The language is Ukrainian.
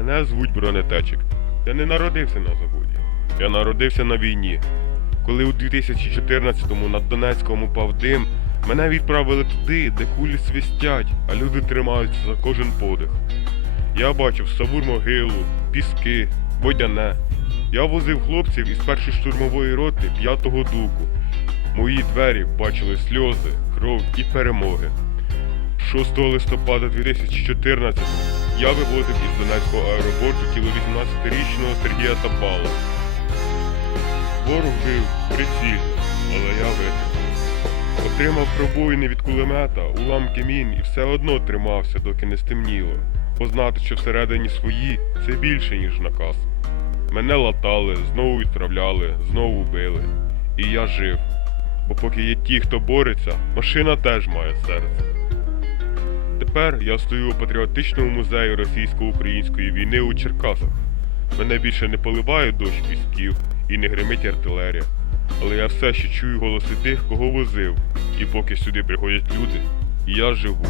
Мене звуть Бронетечик. Я не народився на заводі. Я народився на війні. Коли у 2014-му над Донецьком упав дим, мене відправили туди, де кулі свистять, а люди тримаються за кожен подих. Я бачив Савур могилу, піски, водяне. Я возив хлопців із першої штурмової роти 5-го дуку. Мої двері бачили сльози, кров і перемоги. 6 листопада 2014 я вивозив із Донецького аеропорту тіло 18-річного Сергія Тапала. Ворог бив прицільно, але я витримав. Отримав пробоїни від кулемета, уламки мін і все одно тримався, доки не стемніло. Бо знати, що всередині свої це більше, ніж наказ. Мене латали, знову відправляли, знову били. І я жив. Бо поки є ті, хто бореться, машина теж має серце. Тепер я стою у патріотичному музеї російсько-української війни у Черкасах. Мене більше не поливає дощ пісків і не гримить артилерія. Але я все ще чую голоси тих, кого возив. І поки сюди приходять люди, я живу.